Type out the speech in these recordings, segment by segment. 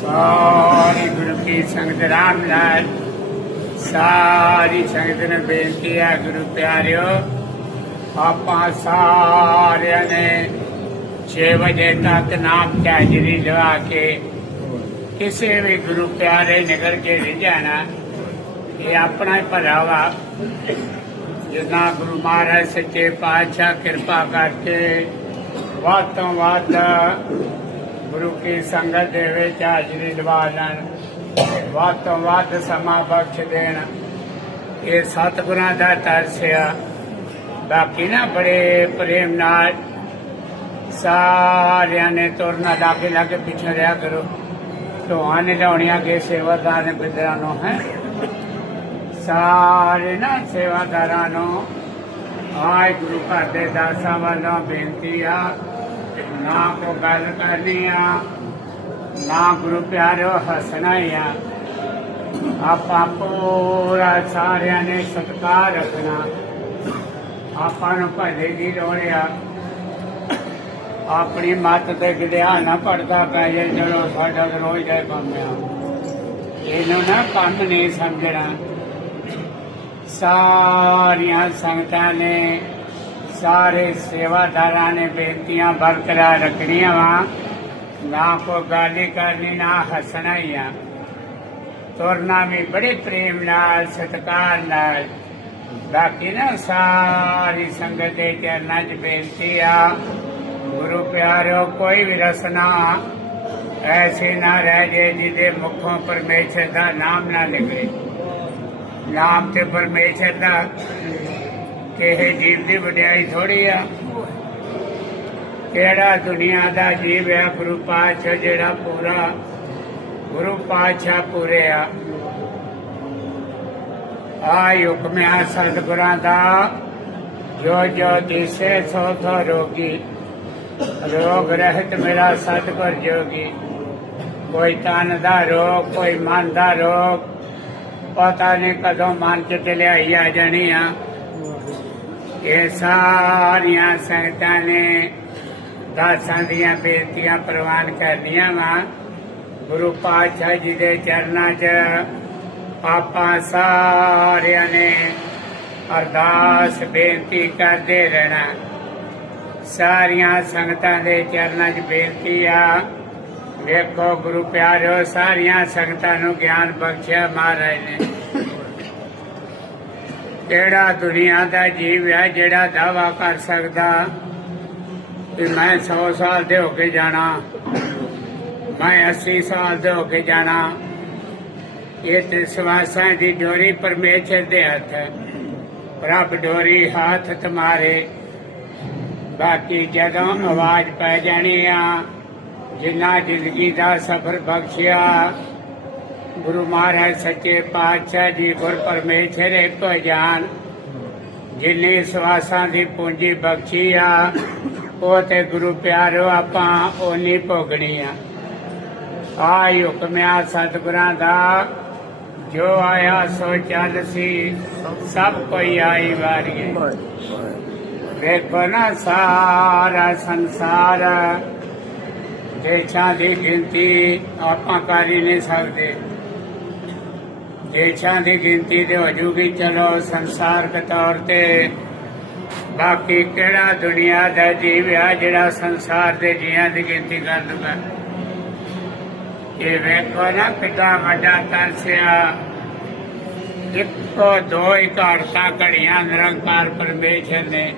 ਸਾਰੀ ਗੁਰੂ ਕੀ ਸੰਗਤ ਰਾਮ ਨਾਲ ਸਾਰੀ ਸੰਗਤ ਨੂੰ ਬੇਨਤੀ ਹੈ, ਗੁਰੂ ਪਿਆਰਿਓ, ਆਪਾਂ ਸਾਰਿਆਂ ਨੇ 6 ਵਜੇ ਤੱਕ ਨਾਮ ਚਾਜਰੀ ਲਵਾ ਕੇ ਕਿਸੇ ਵੀ ਗੁਰੂ ਪਿਆਰੇ ਨਿਕਲ ਕੇ ਨਹੀਂ ਜਾਣਾ। ਇਹ ਆਪਣਾ ਹੀ ਭਲਾ ਵਾ। ਜਿੰਨਾ ਗੁਰੂ ਮਹਾਰਾਜ ਸੱਚੇ ਪਾਤਸ਼ਾਹ ਕਿਰਪਾ ਕਰਕੇ ਵੱਧ ਤੋਂ ਵੱਧ ਗੁਰੂ ਕੀ ਸੰਗਤ ਦੇ ਵਿੱਚ ਹਾਜ਼ਰੀ ਲਵਾ ਲੈਣ ਵੱਧ ਤੋਂ ਵੱਧ ਸਮਾਂ ਬਖਸ਼ ਦੇਣ। ਇਹ ਸਤਿਗੁਰਾਂ ਦਾ ਤਰਸ ਆ। ਬਾਕੀ ਨਾ ਬੜੇ ਪ੍ਰੇਮ ਨਾਲ ਸਾਰਿਆਂ ਨੇ ਤੁਰਨਾ ਲਾਗੇ ਲਾਗੇ ਪਿੱਛੇ ਰਿਹਾ ਕਰੋ। ਢੋਆਂ ਨੇ ਲਾਉਣੀਆਂ ਕੇ ਸੇਵਾਦਾਰ ਨੇ ਬਿੰਦਰਾਂ ਨੂੰ, ਹੈ। ਸਾਰੇ ਨਾ ਸੇਵਾਦਾਰਾਂ ਨੂੰ ਆਏ ਗੁਰੂ ਘਰ ਦੇ ਦਾਸਾਂ ਵੱਲੋਂ ਬੇਨਤੀ ਆ। ਨਾ ਕੋ ਗੱਲ ਕਰਨੀ ਆ ਨਾ ਗੁਰੂ ਪਿਆਰਿਓ ਹੱਸਣਾ ਹੀ ਆ ਆਪਾਂ ਪੂਰਾ ਸਾਰਿਆਂ ਨੇ ਸਤਿਕਾਰ ਰੱਖਣਾ। ਆਪਾਂ ਨੂੰ ਭਲੇ ਦੀ ਲੋੜ ਆ। ਆਪਣੀ ਮੱਤ ਤੇ ਗਿੜਿਆ ਨਾ ਪੜਦਾ ਪੈ ਜੇ ਚਲੋ ਸਾਡਾ ਤਾਂ ਰੋਜ਼ ਦਾ ਕੰਮ ਆ ਇਹਨੂੰ ਨਾ ਕੰਮ ਨਹੀਂ ਸਮਝਣਾ। ਸਾਰੀਆਂ ਸੰਗਤਾਂ ਨੇ ਸਾਰੇ ਸੇਵਾਦਾਰਾਂ ਨੇ ਬੇਨਤੀਆਂ ਬਰਕਰਾਰ ਰੱਖਣੀਆਂ ਵਾ। ਨਾ ਕੋ ਗਾਲੀ ਕਰਨੀ, ਨਾ ਹੱਸਣਾ ਹੀ ਆ। ਤੁਰਨਾ ਵੀ ਬੜੇ ਪ੍ਰੇਮ ਨਾਲ, ਸਤਿਕਾਰ ਨਾਲ। ਬਾਕੀ ਨਾ ਸਾਰੀ ਸੰਗਤ ਦੇ ਚਰਨਾਂ 'ਚ ਬੇਨਤੀ ਆ, ਗੁਰੂ ਪਿਆਰਿਓ, ਕੋਈ ਵੀ ਰਸਨਾ ਐਸੀ ਨਾ ਰਹਿ ਜੇ ਜਿਹਦੇ ਮੁਖੋਂ ਪਰਮੇਸ਼ਰ ਦਾ ਨਾਮ ਨਾ ਨਿਕਲੇ। ਨਾਮ ਤੇ ਪਰਮੇਸ਼ਰ ਦਾ ਕਿਸੇ ਜੀਵ ਦੀ ਵਡਿਆਈ ਥੋੜੀ ਆ। ਕਿਹੜਾ ਦੁਨੀਆ ਦਾ ਜੀਵ ਹੈ ਗੁਰੂ ਪਾਤਸ਼ਾਹ ਜਿਹੜਾ ਪੂਰਾ, ਗੁਰੂ ਪਾਤਸ਼ਾਹ ਪੂਰੇ ਆ। ਆ ਹੁਕਮ ਆ ਸਤਿਗੁਰਾਂ ਦਾ। ਜੋ ਜੋ ਦਿਸੇ ਸੋ ਸੋ ਰੋਗੀ। ਰੋਗ ਰਹਿਤ ਮੇਰਾ ਸਤਿਗੁਰ ਜੋਗੀ। ਕੋਈ ਤਨ ਦਾ ਰੋਗ, ਕੋਈ ਮਨ ਦਾ ਰੋਗ। ਪਤਾ ਨਹੀਂ ਕਦੋਂ ਮਨ ਚ ਤੇ ਲਿਆਈ ਆ ਜਾਣੀ ਆ। ਇਹ ਸਾਰੀਆਂ ਸੰਗਤਾਂ ਨੇ ਦਾਸਾਂ ਦੀਆਂ ਬੇਨਤੀਆਂ ਪ੍ਰਵਾਨ ਕਰਨੀਆਂ ਵਾ। ਗੁਰੂ ਪਾਤਸ਼ਾਹ ਜੀ ਦੇ ਚਰਨਾਂ 'ਚ ਆਪਾਂ ਸਾਰਿਆਂ ਨੇ ਅਰਦਾਸ ਬੇਨਤੀ ਕਰਦੇ ਰਹਿਣਾ। ਸਾਰੀਆਂ ਸੰਗਤਾਂ ਦੇ ਚਰਨਾਂ 'ਚ ਬੇਨਤੀ ਆ। ਵੇਖੋ ਗੁਰੂ ਪਿਆਰਿਓ, ਸਾਰੀਆਂ ਸੰਗਤਾਂ ਨੂੰ ਗਿਆਨ ਬਖਸ਼ਿਆ ਮਹਾਰਾਜ ਨੇ। ਕਿਹੜਾ ਦੁਨੀਆ ਦਾ ਜੀਵ ਹੈ, ਜਿਹੜਾ ਦਾਵਾ ਕਰ ਸਕਦਾ ਕਿ ਮੈਂ 100 ਸਾਲ ਦੇ ਹੋ ਕੇ ਜਾਣਾ, ਮੈਂ 80 ਸਾਲ ਦੇ ਹੋ ਕੇ ਜਾਣਾ, ਇਹ ਤੇ ਸਵਾਸਾਂ ਦੀ ਡੋਰੀ ਪਰਮੇਸ਼ਰ ਦੇ ਹੱਥ ਹੈ। ਪ੍ਰਭ ਡੋਰੀ ਹੱਥ ਤੁਮਾਰੇ, ਬਾਕੀ ਜਦੋਂ ਆਵਾਜ਼ ਪੈ ਜਾਣੀ ਆ, ਜਿੰਨਾ ਜ਼ਿੰਦਗੀ ਦਾ ਸਫ਼ਰ ਬਖਸ਼ਿਆ ਗੁਰੂ ਮਹਾਰਾਜ ਸੱਚੇ ਪਾਤਸ਼ਾਹ ਜੀ ਗੁਰ ਪਰਮੇਸ਼ਰ ਇੱਕ ਜਾਨ ਜਿਨੇ ਸਵਾਸਾਂ ਦੀ ਪੂੰਜੀ ਬਖਸ਼ੀ ਆ, ਉਹ ਤੇ ਗੁਰੂ ਪਿਆਰੋ ਆਪਾਂ ਉਹਨੀ ਭੋਗਣੀ ਆ। ਆ ਹੁਕਮ ਸਤਿਗੁਰਾਂ ਦਾ, ਜੋ ਆਇਆ ਸੋ ਚੱਲ ਸੀ, ਸਭ ਕੋਈ ਆਈ ਵਾਰੀਏ। ਵੇਖੋ ਨਾ ਸਾਰਾ ਸੰਸਾਰ, ਦੇਸ਼ਾਂ ਦੀ ਗਿਣਤੀ ਆਪਾਂ ਕਰ ਹੀ ਨਹੀਂ ਸਕਦੇ। ਦੇਸ਼ਾਂ ਦੀ ਗਿਣਤੀ ਤੇ ਹੋ ਜੂਗੀ, ਚਲੋ ਸੰਸਾਰਕ ਤੌਰ ਤੇ। ਬਾਕੀ ਕਿਹੜਾ ਦੁਨੀਆ ਦਾ ਜੀਵ ਆ ਜਿਹੜਾ ਸੰਸਾਰ ਦੇ ਜੀਆਂ ਦੀ ਗਿਣਤੀ ਕਰ? ਦੂਗਾ ਇਹ ਵੇਖੋ ਨਾ ਕਿੱਡਾ ਵੱਡਾ ਤਰਸਿਆ ਇੱਕੋ ਦੋ ਹੀ ਘੜੀਆਂ ਨਿਰੰਕਾਰ ਪਰਮੇਸ਼ਰ ਨੇ।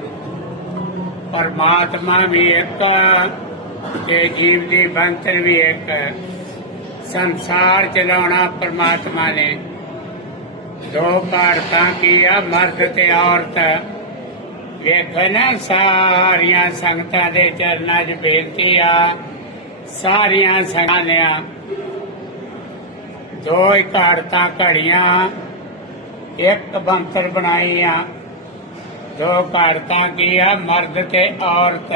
ਪਰਮਾਤਮਾ ਵੀ ਇੱਕ ਤੇ ਜੀਵ ਦੀ ਬੰਤਰ ਵੀ ਇੱਕ ਸੰਸਾਰ ਚਲਾਉਣਾ ਪਰਮਾਤਮਾ ਨੇ। ਦੋ ਭਾਰਤਾਂ ਕੀ ਆ, ਮਰਦ ਤੇ ਔਰਤ। ਵੇਖੋ ਨਾ ਸਾਰੀਆਂ ਸੰਗਤਾਂ ਦੇ ਚਰਨਾਂ 'ਚ ਬੇਨਤੀ ਆ, ਸਾਰੀਆਂ ਸੰਗਤਾਂ ਨੇ ਦੋ ਹੀ ਘਾੜਤਾਂ ਘੜੀਆਂ, ਇੱਕ ਬੰਤਰ ਬਣਾਈ ਆ। ਦੋ ਘਾੜਤਾਂ ਕੀ ਆ, ਮਰਦ ਤੇ ਔਰਤ।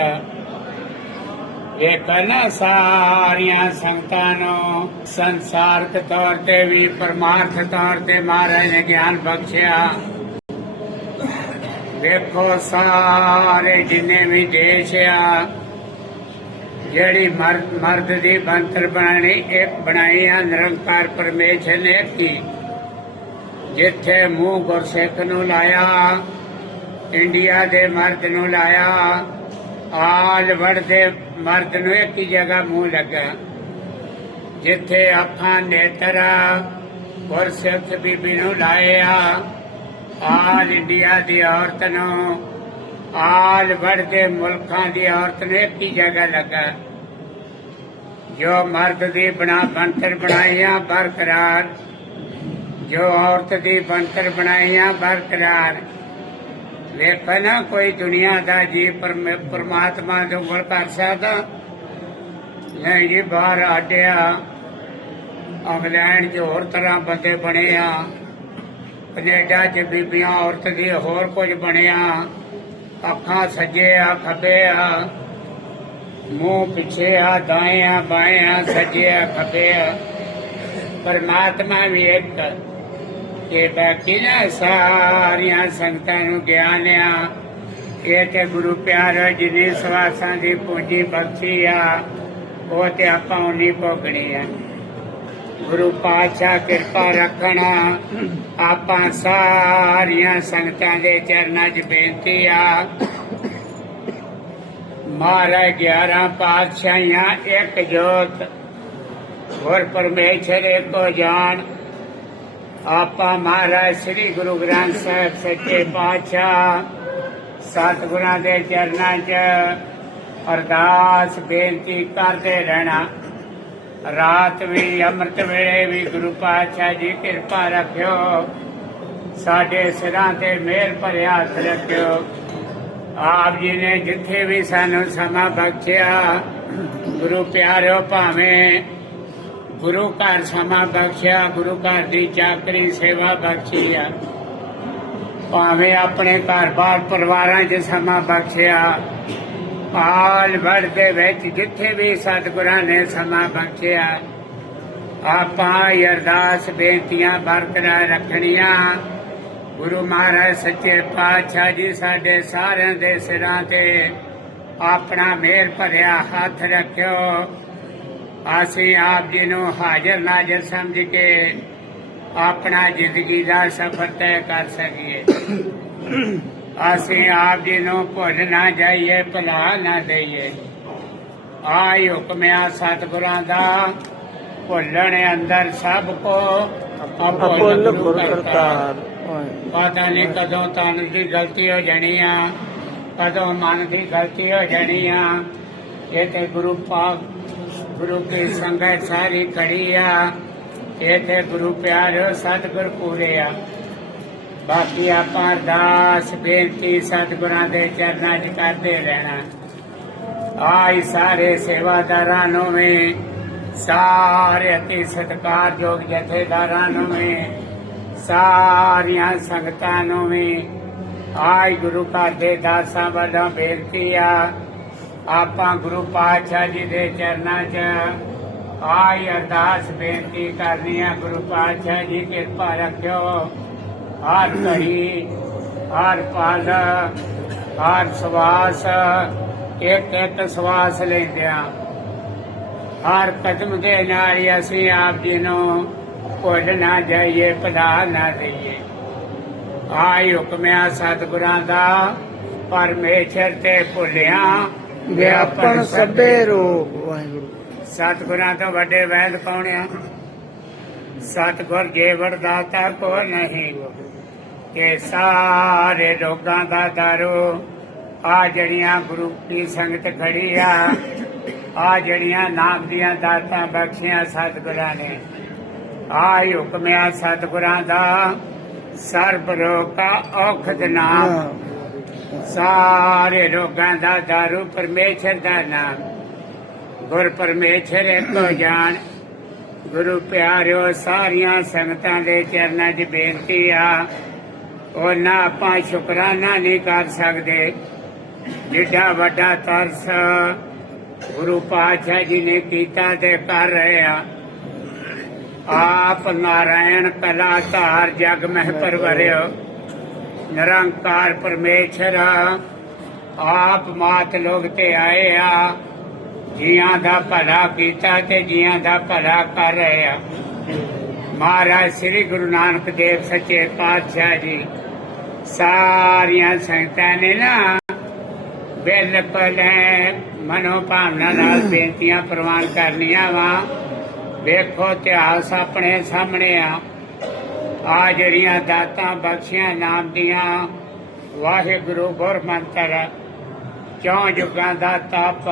ਵੇਖੋ ਨਾ ਸਾਰੀਆਂ ਸੰਗਤਾਂ ਨੂੰ ਸੰਸਾਰਕ ਤੌਰ ਤੇ ਵੀ ਪਰਮਾਰਥ ਤੌਰ ਤੇ ਮਹਾਰਾਜ ਨੇ ਗਿਆਨ ਬਖਸ਼ਿਆ। ਵੇਖੋ ਸਾਰੇ ਜਿੰਨੇ ਵੀ ਦੇਸ਼ ਆ, ਜਿਹੜੀ ਮਰਦ ਮਰਦ ਦੀ ਬੰਤਰ ਬਣਾਣੀ ਇੱਕ ਬਣਾਈ ਆ, ਨਿਰੰਕਾਰ ਪਰਮੇਸ਼ਰ ਨੇ ਕੀ? ਜਿੱਥੇ ਮੂੰਹ ਗੁਰਸਿੱਖ ਨੂੰ ਲਾਇਆ, ਇੰਡੀਆ ਦੇ ਮਰਦ ਨੂੰ ਲਾਇਆ, ਆਲ ਵੜ ਦੇ ਮਰਦ ਨੂੰ ਇੱਕ ਹੀ ਜਗ੍ਹਾ ਮੂੰਹ ਲੱਗਾ, ਜਿੱਥੇ ਅੱਖਾਂ ਨੇਤਰ ਗੁਰਸਿੱਖ ਬੀਬੀ ਨੂੰ ਲਾਇਆ। ਆਲ ਇੰਡੀਆ ਦੀ ਔਰਤ ਨੂੰ, ਆਲ ਵੜ ਦੇ ਮੁਲਕਾਂ ਦੀ ਔਰਤ ਨੇ ਇੱਕ ਹੀ ਜਗ੍ਹਾ ਲੱਗਾ। ਜੋ ਮਰਦ ਦੀ ਬਣਾ ਬੰਤਰ ਬਣਾਈਆਂ ਬਰਕਰਾਰ, ਜੋ ਔਰਤ ਦੀ ਬੰਤਰ ਬਣਾਈਆਂ ਬਰਕਰਾਰ ਵੇਖੋ ਨਾ ਕੋਈ ਦੁਨੀਆ ਦਾ ਜੀ ਪਰਮਾਤਮਾ ਦੇ ਉਂਗਲ ਕਰ ਸਕਦਾ। ਨਹੀਂ ਜੀ ਬਾਹਰ ਆਡਿਆ ਇੰਗਲੈਂਡ 'ਚ ਹੋਰ ਤਰ੍ਹਾਂ ਬੰਦੇ ਬਣੇ ਆ ਕੈਨੇਡਾ 'ਚ ਬੀਬੀਆਂ, ਔਰਤ ਦੀ ਹੋਰ ਕੁਝ ਬਣਿਆ। ਅੱਖਾਂ ਸੱਜੇ ਆ ਖੱਬੇ ਆ ਮੂੰਹ ਪਿੱਛੇ ਆ ਦਾएं ਆ ਬਾएं ਆ ਸੱਜੇ ਆ ਖੱਬੇ ਆ ਪਰਮਾਤਮਾ ਵੀ ਇੱਕ। ਕਿ ਬਾਕੀ ਨਾ ਸਾਰੀਆਂ ਸੰਗਤਾਂ ਨੂੰ ਗਿਆਨ ਆ ਇਹ ਤੇ ਗੁਰੂ ਪਿਆਰ ਜਿਹਨੇ ਸਵਾਸਾਂ ਦੀ ਪੂੰਜੀ ਬਖਸ਼ੀ ਆ। ਉਹ ਤੇ ਆਪਾਂ ਉਨੀ ਭੋਗਣੀ ਆ। ਗੁਰੂ ਪਾਤਸ਼ਾਹ ਕਿਰਪਾ ਰੱਖਣਾ ਆਪਾਂ ਸਾਰੀਆਂ ਸੰਗਤਾਂ ਦੇ ਚਰਨਾਂ 'ਚ ਬੇਨਤੀ ਆ। ਮਹਾਰਾਜ 11 ਪਾਤਸ਼ਾਹੀਆਂ, ਇੱਕ ਜੋਤ। ਹੋਰ ਪਰਮੇਸ਼ਰ ਇੱਕੋ ਜਾਣ ਆਪਾ ਮਹਾਰਾਜ ਸ੍ਰੀ ਗੁਰੂ ਗ੍ਰੰਥ ਸਾਹਿਬ ਸੱਚੇ ਪਾਤਸ਼ਾਹ ਸਤਿਗੁਰਾਂ ਦੇ ਚਰਨਾਂ 'ਚ ਅਰਦਾਸ ਬੇਨਤੀ ਕਰਦੇ ਰਹਿਣਾ ਰਾਤ ਵੀ ਅੰਮ੍ਰਿਤ ਵੇਲੇ ਵੀ ਗੁਰੂ ਪਾਤਸ਼ਾਹ ਜੀ ਕਿਰਪਾ ਰੱਖਿਓ ਸਾਡੇ ਸਿਰਾਂ ਤੇ ਮਿਹਰ ਭਰਿਆ ਹੱਥ ਰੱਖਿਓ ਆਪ ਜੀ ਨੇ ਜਿੱਥੇ ਵੀ ਸਾਨੂੰ ਸਮਾਂ ਬਖਸ਼ਿਆ ਗੁਰੂ ਪਿਆਰਿਓ ਭਾਵੇਂ ਗੁਰੂ ਘਰ ਸਮਾਂ ਬਖਸ਼ਿਆ, ਗੁਰੂ ਘਰ ਦੀ ਚਾਕਰੀ ਸੇਵਾ ਬਖਸ਼ੀ ਆ। ਭਾਵੇਂ ਆਪਣੇ ਘਰ-ਬਾਰ ਪਰਿਵਾਰਾਂ 'ਚ ਸਮਾਂ ਬਖਸ਼ਿਆ ਆਲ ਵੜ ਦੇ ਵਿੱਚ ਜਿੱਥੇ ਵੀ ਸਤਿਗੁਰਾਂ ਨੇ ਸਮਾਂ ਬਖਸ਼ਿਆ, ਆਪਾਂ ਅਰਦਾਸ ਬੇਨਤੀਆਂ ਬਰਕਰਾਰ ਰੱਖਣੀਆਂ। ਗੁਰੂ ਮਹਾਰਾਜ ਸੱਚੇ ਪਾਤਸ਼ਾਹ ਜੀ ਸਾਡੇ ਸਾਰਿਆਂ ਦੇ ਸਿਰਾਂ ਤੇ ਆਪਣਾ ਮਿਹਰ ਭਰਿਆ ਹੱਥ ਰੱਖਿਓ। ਅਸੀਂ ਆਪ ਜੀ ਨੂੰ ਹਾਜ਼ਰ ਨਾਜ਼ਰ ਸਮਝ ਕੇ ਆਪਣਾ ਜ਼ਿੰਦਗੀ ਦਾ ਸਫ਼ਰ ਤੈਅ ਕਰ ਸਕੀਏ। ਅਸੀਂ ਆਪ ਜੀ ਨੂੰ ਭੁੱਲ ਨਾ ਜਾਈਏ ਭੁਲਾ ਨਾ ਦੇਈਏ। ਆਈ ਹੁਕਮਿਆ ਸਤਿਗੁਰਾਂ ਦਾ ਭੁੱਲਣ ਅੰਦਰ ਸਭ ਕੋ ਅਪੁੱਲ ਕਰਤਾਰ। ਪਤਾ ਨਹੀਂ ਕਦੋਂ ਤਨ ਦੀ ਗਲਤੀ ਹੋ ਜਾਣੀ ਆ ਕਦੋਂ ਮਨ ਦੀ ਗਲਤੀ ਹੋ ਜਾਣੀ ਆ ਇਹ ਤੇ ਗੁਰੂ ਪਾਕ ਗੁਰੂ ਕੀ ਸੰਗਤ ਸਾਰੀ ਖੜੀ ਆ ਗੁਰੂ ਪਿਆਰਿਓ ਸਤਿਗੁਰ ਪੂਰੇ ਬਾਕੀ ਆਪਾਂ ਅਰਦਾਸ, ਬੇਨਤੀ ਸਤਿਗੁਰਾਂ ਦੇ ਚਰਨਾਂ 'ਚ ਕਰਦੇ ਰਹਿਣਾ। ਆਈ ਸਾਰੇ ਸੇਵਾਦਾਰਾਂ ਨੂੰ ਵੀ, ਸਾਰੇ ਅਤੀ ਸਤਿਕਾਰਯੋਗ ਜਥੇਦਾਰਾਂ ਨੂੰ ਵੀ, ਸਾਰੀਆਂ ਸੰਗਤਾਂ ਨੂੰ ਵੀ, ਆਈ ਗੁਰੂ ਘਰ ਦੇ ਦਾਸਾਂ ਵੱਲੋਂ ਬੇਨਤੀ ਆ। ਆਪਾਂ ਗੁਰੂ ਪਾਤਸ਼ਾਹ ਜੀ ਦੇ ਚਰਨਾਂ 'ਚ ਆਈ ਅਰਦਾਸ ਬੇਨਤੀ ਕਰਨੀ ਆ, ਗੁਰੂ ਪਾਤਸ਼ਾਹ ਜੀ, ਕਿਰਪਾ ਰੱਖਿਓ। ਹਰ ਘੜੀ, ਹਰ ਪਲ, ਹਰ ਸਵਾਸ, ਇੱਕ ਇੱਕ ਸਵਾਸ ਲੈਂਦਿਆਂ ਹਰ ਕਦਮ ਦੇ ਨਾਲ ਹੀ ਅਸੀਂ ਆਪ ਜੀ ਨੂੰ ਭੁੱਲ ਨਾ ਜਾਈਏ, ਭੁਲਾ ਨਾ ਦੇਈਏ। ਆਈ ਹੁਕਮਿਆ ਸਤਿਗੁਰਾਂ ਦਾ, ਪਰਮੇਸ਼ਰ ਤੇ ਭੁੱਲਿਆ। ਵਿਆਪਨ ਸਭੇ ਰੋਗ ਵਾਹਿਗੁਰੂ ਸਤਿਗੁਰਾਂ ਤੋਂ ਵੱਡੇ ਵੈਦ ਕੌਣ ਆ? ਸਤਿਗੁਰ ਜੀਵਨ ਦਾਤਾ ਕੋ ਨਹੀਂ। ਇਹ ਸਾਰੇ ਰੋਗਾਂ ਦਾ ਦਾਰੂ। ਆ ਜਿਹੜੀਆਂ ਗੁਰੂ ਦੀ ਸੰਗਤ ਖੜੀ ਆ ਆ ਜਿਹੜੀਆਂ ਨਾਮ ਦੀਆਂ ਦਾਤਾਂ ਬਖਸ਼ੀਆਂ ਸਤਿਗੁਰਾਂ ਨੇ। ਆ ਹੀ ਹੁਕਮਿਆ ਸਤਿਗੁਰਾਂ ਦਾ। ਸਰਬ ਰੋਗ ਕਾ ਔਖਦ ਨਾਮ। ਸਾਰੇ ਰੋਗਾਂ ਦਾ ਦਾਰੂ ਪਰਮੇਸ਼ਰ ਦਾ ਨਾਮ। ਗੁਰ ਪਰਮੇਸ਼ਰ ਇੱਕੋ ਜਾਣ ਗੁਰੂ ਪਿਆਰਿਓ, ਸਾਰੀਆਂ ਸੰਗਤਾਂ ਦੇ ਚਰਨਾਂ 'ਚ ਬੇਨਤੀ ਆ, ਉਹਨਾਂ ਆਪਾਂ ਸ਼ੁਕਰਾਨਾ ਨਹੀਂ ਕਰ ਸਕਦੇ। ਜਿੱਡਾ ਵੱਡਾ ਤਰਸ ਗੁਰੂ ਪਾਤਸ਼ਾਹ ਜੀ ਨੇ ਕੀਤਾ ਤੇ ਕਰ ਰਹੇ ਆ। ਆਪ ਨਾਰਾਇਣ ਕਲਾ ਧਾਰ ਜਗ ਮਹਿ ਪਰਵਰਿਓ। ਨਿਰੰਕਾਰ ਪਰਮੇਸ਼ਰ, ਆਪ ਮਾਤ ਲੋਕ ਤੇ ਆਏ ਆ ਜੀਆਂ ਦਾ ਭਲਾ ਕੀਤਾ ਤੇ ਜੀਆਂ ਦਾ ਭਲਾ ਕਰ ਰਹੇ ਆ ਮਹਾਰਾਜ ਸ੍ਰੀ ਗੁਰੂ ਨਾਨਕ ਦੇਵ ਸੱਚੇ ਪਾਤਸ਼ਾਹ ਜੀ, ਸਾਰੀਆਂ ਸੰਗਤਾਂ ਨੇ ਨਾ ਬਿਲਕੁਲ ਮਨੋ ਭਾਵਨਾ ਨਾਲ ਬੇਨਤੀਆਂ ਪ੍ਰਵਾਨ ਕਰਨੀਆਂ ਵਾ। ਵੇਖੋ ਇਤਿਹਾਸ ਆਪਣੇ ਸਾਹਮਣੇ ਆ। ਆ ਜਿਹੜੀਆਂ ਦਾਤਾਂ ਬਖਸ਼ੀਆਂ ਨਾਮ ਦੀਆਂ, ਵਾਹਿਗੁਰੂ ਗੁਰ ਮੰਤਰ ਚੌਂ ਯੁੱਗਾਂ ਦਾ ਤਪ,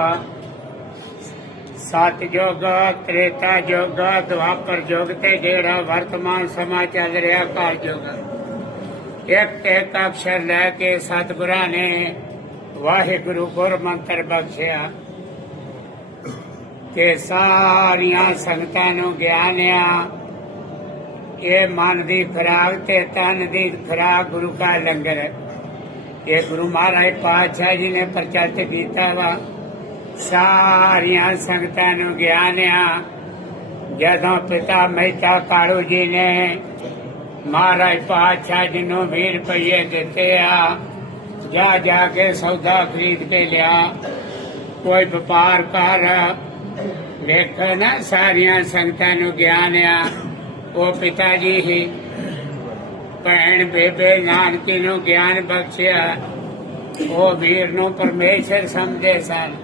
ਸਤ ਯੁੱਗ ਤ੍ਰੇਤਾ ਯੁੱਗ ਦੁਆਪਰ ਯੁੱਗ ਤੇ ਜਿਹੜਾ ਵਰਤਮਾਨ ਸਮਾਂ ਚੱਲ ਰਿਹਾ ਕਲ ਯੁੱਗ ਇੱਕ ਇੱਕ ਅਕਸ਼ਰ ਲੈ ਕੇ ਸਤਿਗੁਰਾਂ ਨੇ ਵਾਹਿਗੁਰੂ ਗੁਰ ਮੰਤਰ ਬਖਸ਼ਿਆ ਕਿ ਸਾਰੀਆਂ ਸੰਗਤਾਂ ਨੂੰ ਗਿਆਨ ਇਹ ਮਨ ਦੀ ਖੁਰਾਕ ਤੇ ਤਨ ਦੀ ਖੁਰਾਕ ਗੁਰੂ ਕਾ ਲੰਗਰ ਹੈ। ਇਹ ਗੁਰੂ ਮਹਾਰਾਜ ਪਾਤਸ਼ਾਹ ਜੀ ਨੇ ਪ੍ਰਚਲਿਤ ਕੀਤਾ ਵਾ। ਸਾਰੀਆਂ ਸੰਗਤਾਂ ਨੂੰ ਗਿਆਨ ਆ ਜਦੋਂ ਪਿਤਾ ਮਹਿਤਾ ਕਾਲੂ ਜੀ ਨੇ ਮਹਾਰਾਜ ਪਾਤਸ਼ਾਹ ਜੀ ਨੂੰ 20 ਰੁਪਏ ਦਿੱਤੇ ਆ, ਜਾ ਜਾ ਕੇ ਸੌਦਾ ਖਰੀਦ ਕੇ ਲਿਆ। ਕੋਈ ਵਪਾਰ ਕਰ, ਵੇਖ ਸਾਰੀਆਂ ਸੰਗਤਾਂ ਨੂੰ ਗਿਆਨ ਆ ਉਹ ਪਿਤਾ ਜੀ ਹੀ ਭੈਣ ਬੇਬੇ ਨਾਨਕੀ ਨੂੰ ਗਿਆਨ ਬਖਸ਼ਿਆ। ਉਹ ਵੀਰ ਨੂੰ ਪਰਮੇਸ਼ਰ ਸਮਝੇ ਸਨ।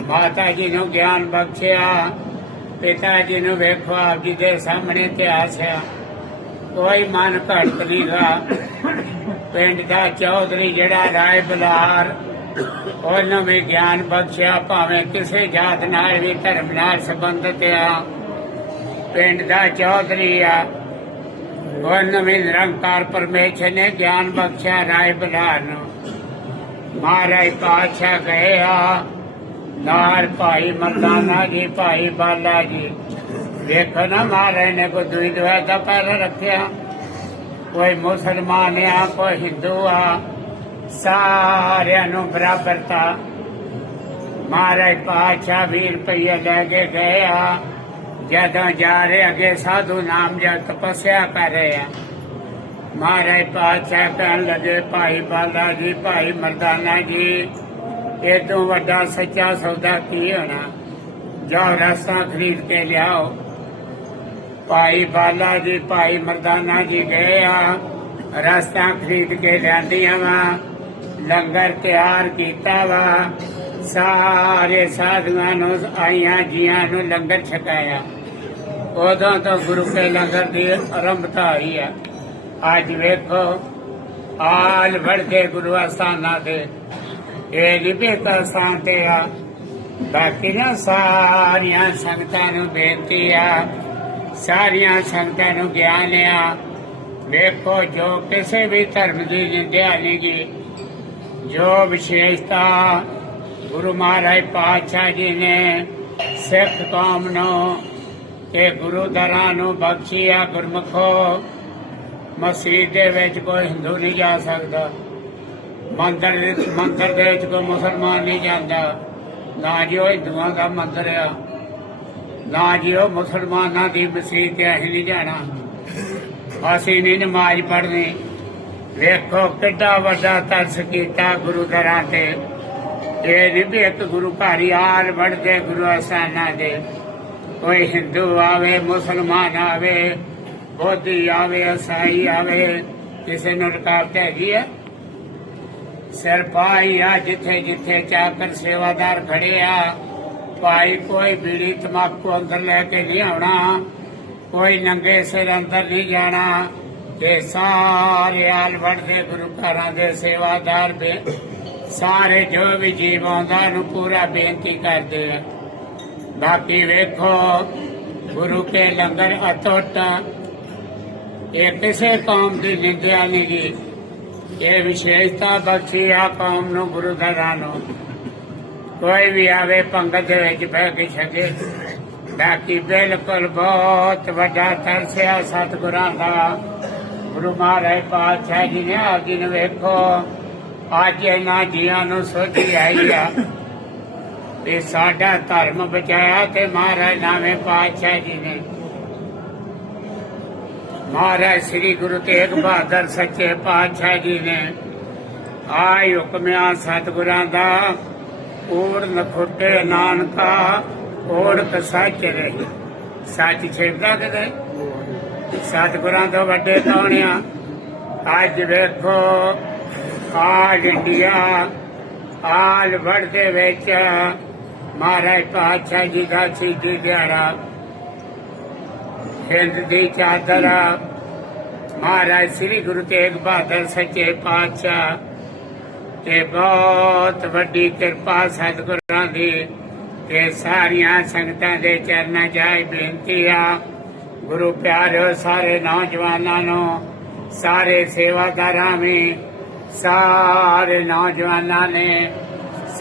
ਮਾਤਾ ਜੀ ਨੂੰ ਗਿਆਨ ਬਖਸ਼ਿਆ। ਪਿਤਾ ਜੀ ਨੂੰ ਵੇਖੋ ਆਪ ਜੀ ਦੇ ਸਾਹਮਣੇ ਇਤਿਹਾਸ ਆ ਕੋਈ ਮਨ ਘੜਤ ਨਹੀਂਗਾ ਪਿੰਡ ਦਾ ਚੌਧਰੀ ਜਿਹੜਾ ਰਾਏ ਬਲਾਰ, ਉਹਨੂੰ ਵੀ ਗਿਆਨ ਬਖਸ਼ਿਆ। ਭਾਵੇਂ ਕਿਸੇ ਜਾਤ ਨਾਲ ਵੀ ਧਰਮ ਨਾਲ ਸੰਬੰਧਿਤ ਆ। ਪਿੰਡ ਦਾ ਚੌਧਰੀ ਆ। ਉਹਨੂੰ ਵੀ ਨਿਰੰਕਾਰ ਪਰਮੇਸ਼ਰ ਨੇ ਗਿਆਨ ਬਖਸ਼ਿਆ ਰਾਏ ਬਲਾਰ ਨੂੰ। ਮਹਾਰਾਜ ਪਾਤਸ਼ਾਹ ਗਏ ਆ। ਨਾਲ ਭਾਈ ਮਰਦਾਨਾ ਜੀ, ਭਾਈ ਬਾਲਾ ਜੀ। ਵੇਖੋ ਨਾ ਮਹਾਰਾਜ ਨੇ ਕੋਈ ਦੁਈ ਦੁਆ ਦਾ ਪੈਰ ਰੱਖਿਆ। ਕੋਈ ਮੁਸਲਮਾਨ ਆ, ਕੋਈ ਹਿੰਦੂ ਆ। ਸਾਰਿਆਂ ਨੂੰ ਬਰਾਬਰਤਾ ਮਹਾਰਾਜ ਪਾਤਸ਼ਾਹ 20 ਰੁਪਏ ਲੈ ਕੇ ਗਏ ਆ। ਜਦੋਂ ਜਾ ਰਹੇ ਅੱਗੇ ਸਾਧੂ ਨਾਮ ਜਪ ਤਪੱਸਿਆ ਕਰ ਰਹੇ ਆ। ਮਹਾਰਾਜ ਪਾਤਸ਼ਾਹ ਕਹਿਣ ਲੱਗੇ, ਭਾਈ ਬਾਲਾ ਜੀ, ਭਾਈ ਮਰਦਾਨਾ ਜੀ, ਇਹ ਤੋਂ ਵੱਡਾ ਸੱਚਾ ਸੌਦਾ ਕੀ ਹੋਣਾ? ਜਾਓ ਰਸਤਾ ਖਰੀਦ ਕੇ ਲਿਆਓ। ਭਾਈ ਬਾਲਾ ਜੀ, ਭਾਈ ਮਰਦਾਨਾ ਜੀ ਗਏ ਆ ਰਸਤਾ ਖਰੀਦ ਕੇ ਲਿਆਂਦੀਆਂ ਵਾ, ਲੰਗਰ ਤਿਆਰ ਕੀਤਾ ਵਾ। ਸਾਰੇ ਸਾਧੂਆਂ ਨੂੰ, ਆਈਆਂ ਜੀਆਂ ਨੂੰ ਲੰਗਰ ਛਕਾਇਆ। ਉਦੋਂ ਤੋਂ ਗੁਰੂ ਕੇ ਲੰਗਰ ਦੀ ਆਰੰਭਤਾ ਹੋਈ ਆ ਅੱਜ ਵੇਖੋ ਆਲ ਵੜਦੇ ਗੁਰੂ ਅਸਥਾਨਾਂ ਤੇ ਇਹ ਲਿਪਿਕ ਸਥਾਨ ਆ। ਬਾਕੀ ਸਾਰੀਆਂ ਸੰਗਤਾਂ ਨੂੰ ਬੇਨਤੀ ਆ। ਸਾਰੀਆਂ ਸੰਗਤਾਂ ਨੂੰ ਗਿਆਨ ਆ। ਵੇਖੋ, ਜੋ ਕਿਸੇ ਵੀ ਧਰਮ ਦੀ ਨਿੰਦਿਆ ਨਹੀਂ ਗੀ ਜੋ ਵਿਸ਼ੇਸ਼ਤਾ ਗੁਰੂ ਮਹਾਰਾਜ ਪਾਤਸ਼ਾਹ ਜੀ ਨੇ ਸਿੱਖ ਕੌਮ ਨੂੰ ਤੇ ਗੁਰੂ ਦਰਾਂ ਨੂੰ ਬਖਸ਼ੀ ਆ ਗੁਰਮਖੋ। ਮਸਜਿਦ ਦੇ ਵਿੱਚ ਕੋਈ ਹਿੰਦੂ ਨਹੀਂ ਜਾ ਸਕਦਾ। ਮੰਦਰ ਦੇ ਮੰਦਰ ਦੇ ਵਿੱਚ ਕੋਈ ਮੁਸਲਮਾਨ ਨਹੀਂ ਜਾਂਦਾ। ਨਾ ਜੀ ਉਹ ਹਿੰਦੂਆਂ ਦਾ ਮੰਦਰ ਆ। ਨਾ ਜੀ ਉਹ ਮੁਸਲਮਾਨਾਂ ਦੀ ਮਸਜਿਦ ਤੇ ਅਸੀਂ ਨਹੀਂ ਜਾਣਾ। ਅਸੀਂ ਨਹੀਂ ਨਮਾਜ਼ ਪੜ੍ਹਨੀ। ਵੇਖੋ ਕਿੱਡਾ ਵੱਡਾ ਤਰਸ ਕੀਤਾ ਗੁਰੂ ਦਰਾਂ ਤੇ। ਇਹ ਨਹੀਂ ਵੀ ਇੱਕ ਗੁਰੂ ਘਰ ਹੀ ਆਲ ਵੜਦੇ ਗੁਰੂ ਅਸਾਨਾ ਦੇ। ਕੋਈ ਹਿੰਦੂ ਆਵੇ, ਮੁਸਲਮਾਨ ਆਵੇ, ਬੋਧੀ ਆਵੇ, ਅਸਾਈ ਆਵੇ, ਕਿਸੇ ਨੂੰ ਰੁਕਾਵਟ ਹੈਗੀ ਹੈ? ਸਿਰਫ ਆਈ ਆ, ਜਿੱਥੇ ਜਿੱਥੇ ਚਾਕਰ ਸੇਵਾਦਾਰ ਖੜੇ ਆ, ਭਾਈ ਕੋਈ ਬੀੜੀ ਤਮਾਕੂ ਅੰਦਰ ਲੈ ਕੇ ਨਹੀਂ ਆਉਣਾ, ਕੋਈ ਨੰਗੇ ਸਿਰ ਅੰਦਰ ਨਹੀਂ ਜਾਣਾ, ਤੇ ਸਾਰੇ ਆਲ ਵੜਦੇ ਗੁਰੂ ਘਰਾਂ ਦੇ ਸੇਵਾਦਾਰ ਬੇ, ਸਾਰੇ ਜੋ ਵੀ ਜੀਵ ਆਉਂਦਾ ਨੂੰ ਪੂਰਾ ਬੇਨਤੀ ਕਰਦੇ ਆ। ਬਾਕੀ ਵੇਖੋ, ਗੁਰੂ ਕੇ ਲੰਗਰ ਅਟੁੱਟ। ਇਹ ਕਿਸੇ ਕੌਮ ਦੀ ਨਿੰਦਿਆ ਨਹੀਂ ਗੀ ਇਹ ਵਿਸ਼ੇਸ਼ਤਾ ਬਖਸ਼ੀ ਆ ਕੌਮ ਨੂੰ, ਗੁਰੂ ਘਰਾਂ ਨੂੰ। ਕੋਈ ਵੀ ਆਵੇ ਪੰਗਤ ਦੇ ਵਿੱਚ ਬਹਿ ਕੇ ਛਕੇ। ਬਾਕੀ ਬਿਲਕੁਲ ਬਹੁਤ ਵੱਡਾ ਤਰਸਿਆ ਸਤਿਗੁਰਾਂ ਦਾ। ਗੁਰੂ ਮਹਾਰਾਜ ਪਾਤਸ਼ਾਹ ਜੀ ਨੇ ਆਪ ਜੀ ਨੂੰ ਵੇਖੋ, ਅੱਜ ਇਹਨਾਂ ਜੀਆਂ ਨੂੰ ਸੋਚੀ ਆਈ ਆ। ਤੇ ਸਾਡਾ ਧਰਮ ਬਚਾਇਆ ਤੇ ਮਹਾਰਾਜ ਨਾਵੇਂ ਪਾਤਸ਼ਾਹ ਜੀ ਨੇ। ਮਹਾਰਾਜ ਸ੍ਰੀ ਗੁਰੂ ਤੇਗ ਬਹਾਦਰ ਸੱਚੇ ਪਾਤਸ਼ਾਹ ਜੀ ਨੇ ਆਇ ਹੁਕਮਿਆ ਸਤਿਗੁਰਾਂ ਦਾ ਓੜ ਨਖੁੱਟੇ ਨਾਨਕਾ ਓੜਕ ਸੱਚ ਰਹੀ। ਸੱਚ ਛੇਪਦਾ ਕਿਤੇ? ਸਤਿਗੁਰਾਂ ਤੋਂ ਵੱਡੇ ਕੌਣ ਆ? ਅੱਜ ਵੇਖੋ, ਆਲ ਇੰਡੀਆ, ਆਲ ਵਰਲਡ ਦੇ ਵਿੱਚ ਮਹਾਰਾਜ ਪਾਤਸ਼ਾਹ ਜੀ ਦਾ ਸ਼ਹੀਦੀ ਦਿਹਾੜਾ ਹਿੰਦ ਦੀ ਚਾਦਰ ਮਹਾਰਾਜ ਸ੍ਰੀ ਗੁਰੂ ਤੇਗ ਬਹਾਦਰ ਸੱਚੇ ਪਾਤਸ਼ਾਹ ਤੇ ਬਹੁਤ ਵੱਡੀ ਕਿਰਪਾ ਸਤਿਗੁਰਾਂ ਦੀ ਤੇ ਸਾਰੀਆਂ ਸੰਗਤਾਂ ਦੇ ਚਰਨਾਂ 'ਚ ਆਈ ਬੇਨਤੀ ਆ। ਗੁਰੂ ਪਿਆਰਿਓ, ਸਾਰੇ ਨੌਜਵਾਨਾਂ ਨੂੰ, ਸਾਰੇ ਸੇਵਾਦਾਰਾਂ ਵੀ, ਸਾਰੇ ਨੌਜਵਾਨਾਂ ਨੇ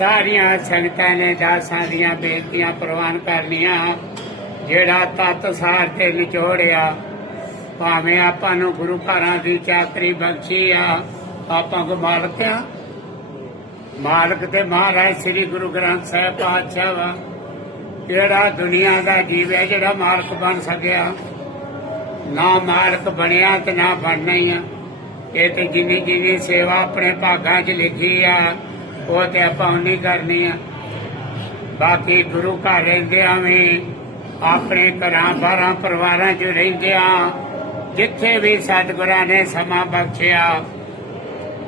ਸਾਰੀਆਂ ਸੰਗਤਾਂ ਨੇ ਦਾਸਾਂ ਦੀਆਂ ਬੇਨਤੀਆਂ ਪ੍ਰਵਾਨ ਕਰਨੀਆਂ। ਜਿਹੜਾ ਤਤ ਸਾਰ ਤੇ ਨਿਚੋੜਿਆ, ਭਾਵੇਂ ਆਪਾਂ ਨੂੰ ਗੁਰੂ ਘਰਾਂ ਦੀ ਚਾਕਰੀ ਬਖਸ਼ੀ ਆ, ਆਪਾਂ ਕੋ ਮਾਲਕ ਆ। ਮਾਲਕ ਤੇ ਮਹਾਰਾਜ ਸ੍ਰੀ ਗੁਰੂ ਗ੍ਰੰਥ ਸਾਹਿਬ ਪਾਤਸ਼ਾਹ ਵਾ ਜਿਹੜਾ ਦੁਨੀਆ ਦਾ ਜੀਵ ਹੈ, ਜਿਹੜਾ ਮਾਲਕ ਬਣ ਸਕਿਆ। ਨਾ ਮਾਲਕ ਬਣਿਆ ਤੇ ਨਾ ਬਣਨਾ ਹੀ ਆ। ਇਹ ਤੇ ਜਿੰਨੀ ਜਿੰਨੀ ਸੇਵਾ ਆਪਣੇ ਭਾਗਾਂ 'ਚ ਲਿਖੀ ਆ ਉਹ ਤੇ ਆਪਾਂ ਉਨੀ ਕਰਨੀ ਆ। ਬਾਕੀ ਗੁਰੂ ਘਰ ਰਹਿੰਦੇ ਵੀ ਆਪਣੇ ਘਰਾਂ ਬਾਰਾਂ ਪਰਿਵਾਰਾਂ 'ਚ ਰਹਿੰਦੇ ਆ। ਜਿੱਥੇ ਵੀ ਸਤਿਗੁਰਾਂ ਨੇ ਸਮਾਂ ਬਖਸ਼ਿਆ,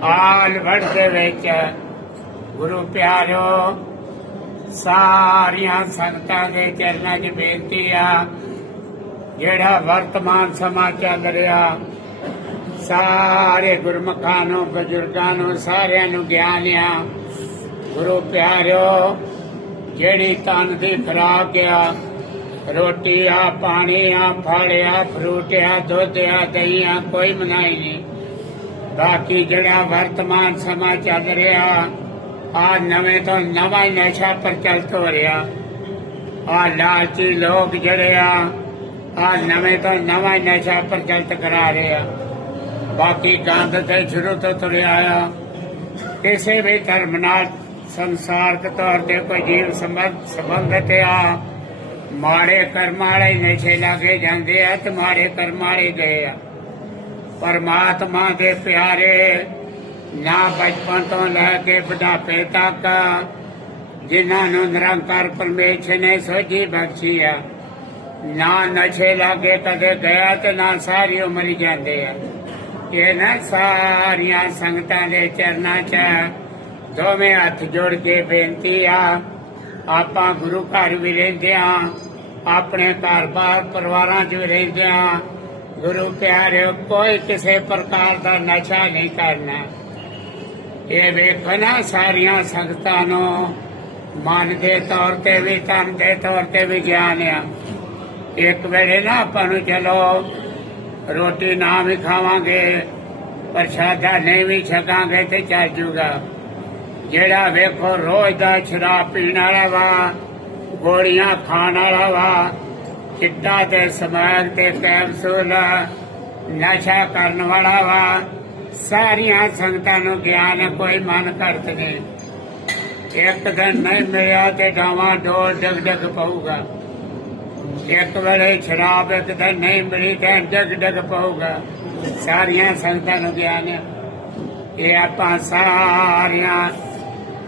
ਆਲ ਵੜ ਦੇ ਵਿੱਚ। ਗੁਰੂ ਪਿਆਰੋ, ਸਾਰੀਆਂ ਸੰਗਤਾਂ ਦੇ ਚਰਨਾਂ 'ਚ ਬੇਨਤੀ ਆ। ਜਿਹੜਾ ਵਰਤਮਾਨ ਸਮਾਂ ਚੱਲ ਰਿਹਾ, ਸਾਰੇ ਗੁਰਮੁਖਾਂ ਨੂੰ, ਬਜ਼ੁਰਗਾਂ ਨੂੰ, ਸਾਰਿਆਂ ਨੂੰ ਗਿਆਨ ਆ। ਗੁਰੂ ਪਿਆਰਿਓ, ਜਿਹੜੀ ਤਨ ਦੀ ਖਰਾਕ ਆ, ਰੋਟੀ ਆ, ਪਾਣੀ ਆ, ਫਲ ਆ ਫਰੂਟ ਆ, ਦੁੱਧ ਆ, ਦਹੀਂ ਆ, ਕੋਈ ਮਨਾਈ ਨਹੀਂ। ਬਾਕੀ ਜਿਹੜਾ ਵਰਤਮਾਨ ਸਮਾਂ ਚੱਲ ਰਿਹਾ, ਆ ਨਵੇਂ ਤੋਂ ਨਵਾਂ ਨਸ਼ਾ ਪ੍ਰਚਲਿਤ ਹੋ ਰਿਹਾ। ਆ ਲਾਲਚੀ ਲੋਕ ਜਿਹੜੇ ਆ ਆ ਨਵੇਂ ਤੋਂ ਨਵਾਂ ਨਸ਼ਾ ਪ੍ਰਚਲਿਤ ਕਰਾ ਰਹੇ ਆ। ਬਾਕੀ ਗੰਦ ਤੇ ਸ਼ੁਰੂ ਤੋਂ ਤੁਰਿਆ ਆ। ਕਿਸੇ ਵੀ ਧਰਮ ਨਾਲ ਸੰਸਾਰਕ ਤੌਰ ਤੇ ਕੋਈ ਜੀਵ ਸੰਬੰਧ ਸੰਬੰਧਿਤ ਆ। ਮਾੜੇ ਕਰਮ ਵਾਲੇ ਨਸ਼ੇ ਲਾਗੇ ਜਾਂਦੇ ਆ ਤੇ ਮਾੜੇ ਕਰਮ ਵਾਲੇ ਗਏ ਆ। ਪਰਮਾਤਮਾ ਦੇ ਪਿਆਰੇ ਨਾ ਬਚਪਨ ਤੋਂ ਲੈ ਕੇ ਬੁਢਾਪੇ ਤੱਕ ਜਿਨ੍ਹਾਂ ਨੂੰ ਨਿਰੰਕਾਰ ਪਰਮੇਸ਼ਰ ਨੇ ਸੋਝੀ ਬਖਸ਼ੀ ਆ, ਨਾ ਨਸ਼ੇ ਲਾਗੇ ਕਦੇ ਗਿਆ ਤੇ ਨਾ ਸਾਰੀ ਉਮਰ ਜਾਂਦੇ ਆ। ਇਹ ਨਾ ਸਾਰੀਆਂ ਸੰਗਤਾਂ ਦੇ ਚਰਨਾਂ 'ਚ ਦੋਵੇਂ ਹੱਥ ਜੋੜ ਕੇ ਬੇਨਤੀ ਆ, ਆਪਾਂ ਗੁਰੂ ਘਰ ਵੀ ਰਹਿੰਦੇ ਆ, ਆਪਣੇ ਘਰ-ਬਾਰ ਪਰਿਵਾਰਾਂ 'ਚ ਵੀ ਰਹਿੰਦੇ ਆ। ਗੁਰੂ ਪਿਆਰਿਓ ਕੋਈ ਕਿਸੇ ਪ੍ਰਕਾਰ ਦਾ ਨਸ਼ਾ ਨਹੀਂ ਕਰਨਾ। ਇਹ ਵੇਖੋ ਸਾਰੀਆਂ ਸੰਗਤਾਂ ਨੂੰ, ਮਨ ਦੇ ਤੌਰ ਤੇ ਵੀ ਤਨ ਦੇ ਤੌਰ ਤੇ ਵੀ ਗਿਆਨ ਆ। ਇੱਕ ਵੇਲੇ ਨਾ ਆਪਾਂ ਨੂੰ ਚਲੋ, ਰੋਟੀ ਨਾ ਵੀ ਖਾਵਾਂਗੇ, ਪ੍ਰਸ਼ਾਦਾ ਨਹੀਂ ਵੀ ਛਕਾਂਗੇ ਤੇ ਚੱਲ ਜੂਗਾ। ਜਿਹੜਾ ਵੇਖੋ ਰੋਜ਼ ਦਾ ਸ਼ਰਾਬ ਪੀਣ ਵਾਲਾ ਵਾ, ਗੋਲੀਆਂ ਖਾਣ ਵਾਲਾ ਵਾ ਚਿੱਟਾ ਤੇ ਸਮੈਕ ਤੇ ਕੈਪਸੂਲ, ਨਸ਼ਾ ਕਰਨ ਵਾਲਾ ਵਾ, ਸਾਰੀਆਂ ਸੰਗਤਾਂ ਨੂੰ ਗਿਆਨ ਕੋਈ ਮਨ ਕਰਤ ਨਹੀਂ। ਇੱਕ ਦਿਨ ਨਹੀਂ ਮਿਲਿਆ ਤੇ ਗਾਵਾਂ ਡੋਲ ਡਗ ਡਗ ਪਊਗਾ। ਇੱਕ ਵੇਲੇ ਸ਼ਰਾਬ ਇੱਕ ਦਿਨ ਨਹੀਂ ਮਿਲੀ ਤੇ ਡਗ ਡਗ ਪਊਗਾ। ਸਾਰੀਆਂ ਸੰਗਤਾਂ ਨੂੰ ਗਿਆਨ। ਇਹ ਆਪਾਂ ਸਾਰੀਆਂ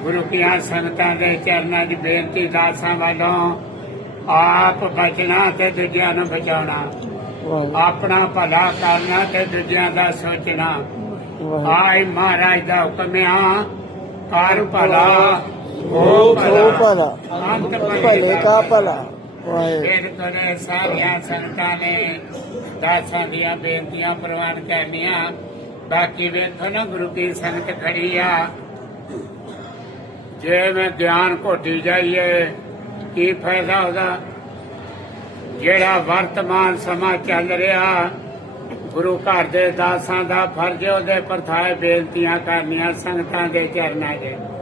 ਗੁਰੂ ਕੀਆਂ ਸੰਗਤਾਂ ਦੇ ਚਰਨਾਂ 'ਚ ਬੇਨਤੀ ਦਾਸਾਂ ਵੱਲੋਂ ਆਪ ਬਚਣਾ ਤੇ ਦੂਜਿਆਂ ਨੂੰ ਬਚਾਉਣਾ। ਆਪਣਾ ਭਲਾ ਕਰਨਾ ਤੇ ਦੂਜਿਆਂ ਦਾ ਸੋਚਣਾ। ਆਈ ਮਹਾਰਾਜ ਦਾ ਹੁਕਮ ਆ ਕਰ ਭਲਾ ਹੋ ਭਲਾ। ਅੰਤ ਭਲੇ ਕਾ ਭਲਾ। ਫਿਰ ਕੋਲੇ ਸਾਰੀਆਂ ਸੰਗਤਾਂ ਨੇ ਦਾਸਾਂ ਦੀਆਂ ਬੇਨਤੀਆਂ ਪ੍ਰਵਾਨ ਕਰਨੀਆਂ। ਬਾਕੀ ਵੇਖੋ ਨਾ ਗੁਰੂ ਕੀ ਸੰਗਤ ਖੜੀ ਆ। ਜੇ ਮੈਂ ਗਿਆਨ ਘੋਟੀ ਜਾਈਏ, ਕੀ ਫਾਇਦਾ ਉਹਦਾ? ਜਿਹੜਾ ਵਰਤਮਾਨ ਸਮਾਂ ਚੱਲ ਰਿਹਾ, ਗੁਰੂ ਘਰ ਦੇ ਦਾਸਾਂ ਦਾ ਫਰਜ਼ ਹੈ, ਉਹਦੇ ਪਰਥਾਏ ਬੇਨਤੀਆਂ ਕਰਨੀਆਂ, ਸੰਗਤਾਂ ਦੇ ਚਰਨਾਂ 'ਚ